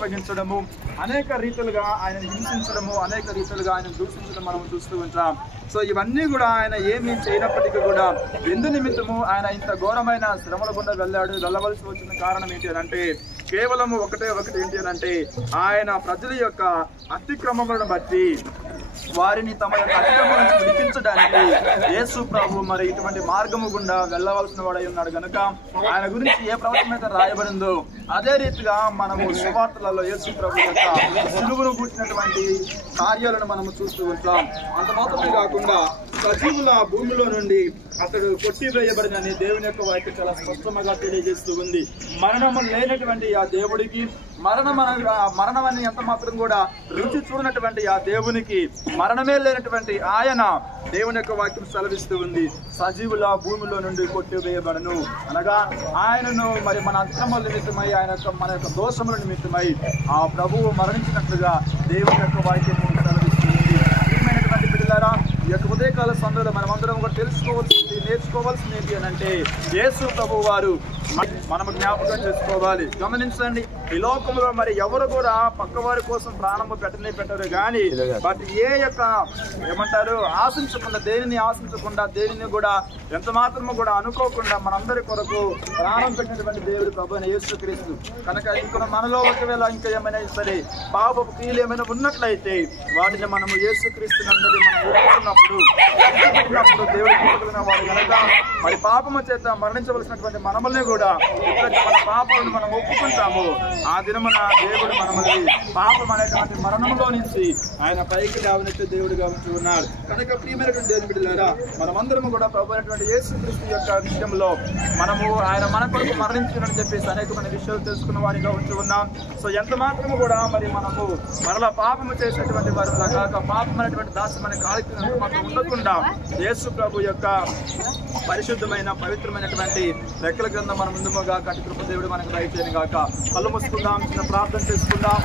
అప్పగించడము, అనేక రీతులుగా ఆయన హింసించడము, అనేక రీతులుగా ఆయన దూషించడం మనం చూస్తూ ఉంటాం. సో ఇవన్నీ కూడా ఆయన ఏమీ చేయనప్పటికీ కూడా ఎందు నిమిత్తము ఆయన ఇంత ఘోరమైన శ్రమల గుండా వెళ్ళవలసి వచ్చిన కారణం ఏంటి అని అంటే కేవలం ఒకటి ఏంటి అని అంటే ఆయన ప్రజల యొక్క అతిక్రమములను బట్టి వారిని తమ యొక్క అతిక్రమం విడిపించడానికి యేసు ప్రభు మరి ఇటువంటి మార్గము గుండా వెళ్ళవలసిన వాడై ఉన్నాడు కనుక ఆయన గురించి ఏ ప్రవచనం అయితే రాయబడిందో అదే రీతిగా మనము సువార్తలలో యేసు ప్రభు యొక్క సిలువను కూర్చున్నటువంటి కార్యాలను మనము చూస్తూ ఉంటాం. అంత మాత్రమే కాకుండా సజీవుల భూమిలో నుండి అతడు కొట్టివేయబడినని దేవుని యొక్క వాక్యం చాలా స్పష్టంగా తెలియజేస్తూ ఉంది. మరణము లేనటువంటి ఆ దేవుడికి మరణమని ఎంత మాత్రం కూడా రుచి చూడనటువంటి ఆ దేవునికి మరణమే లేనటువంటి ఆయన దేవుని యొక్క వాక్యం సెలవిస్తూ ఉంది. సజీవుల భూమిలో నుండి కొట్టివేయబడను అనగా ఆయనను మరి మన అక్రమాల నిమిత్తమై మన యొక్క దోషముల నిమిత్తమై ఆ ప్రభువు మరణించినట్లుగా దేవుని యొక్క వాక్యం సెలవిస్తూ ఉంది. ఏమైనటువంటి బిడ్డలారా, ఈ యొక్క ఉదయకాల సమయంలో మనమందరం కూడా తెలుసుకోవాల్సింది, నేర్చుకోవాల్సింది ఏంటి అని అంటే యేసు ప్రభు వారు మనము జ్ఞాపకం చేసుకోవాలి. గమనించండి, ఈ లోకంలో మరి ఎవరు కూడా పక్కవారి కోసం ప్రాణము పెట్టరు కానీ బట్ ఏమంటారు ఆశించకుండా దేనిని కూడా ఎంత మాత్రము కూడా అనుకోకుండా మనందరి కొరకు ప్రాణం పెట్టినటువంటి దేవుడు ప్రభు అయిన యేసుక్రీస్తు కనుక ఇంకా మనలో ఒకవేళ ఇంకా ఏమైనా సరే పాపపు క్రియలు ఏమైనా ఉన్నట్లయితే వాటిని మనము యేసుక్రీస్తు నందు మనం ఒప్పుకున్నప్పుడు దేవుడు ఒప్పుకున్న వాడు కనుక మరి పాపము చేత మరణించవలసినటువంటి మనమల్ని కూడా ఎప్పుడైతే మన పాపాలను మనం ఒప్పుకుంటామో ఆ దినమున దేవుడు మనల్ని పాపం అనేటువంటి మరణంలో నుంచి ఆయన పైకి లేవనెత్తే దేవుడిగా ఉంటూ ఉన్నాడు. కనుక ప్రియమైనటువంటి దేవుని బిడ్డలారా, మనమందరము కూడా ప్రభు అయినటువంటి యేసుక్రీస్తు యొక్క విషయంలో మనము ఆయన మన కొరకు మరణించాలని చెప్పేసి అనేకమైన విషయాలు తెలుసుకున్న వారిగా ఉంటూ ఉన్నాం. సో ఎంత మాత్రము కూడా మరి మనము మరలా పాపము చేసేటువంటి వారిలా కాక పాపమైనటువంటి దాసి మన కాలికి మాత్రం ఉండకుండా యేసు ప్రభు యొక్క పరిశుద్ధమైన పవిత్రమైనటువంటి రెక్కల క్రింద మనం ముందుగా కటి కృప దేవుడు మనకు దయచేయను గాక. కళ్ళు మూసుకుందాం, చిన్న ప్రార్థన చేసుకుందాం.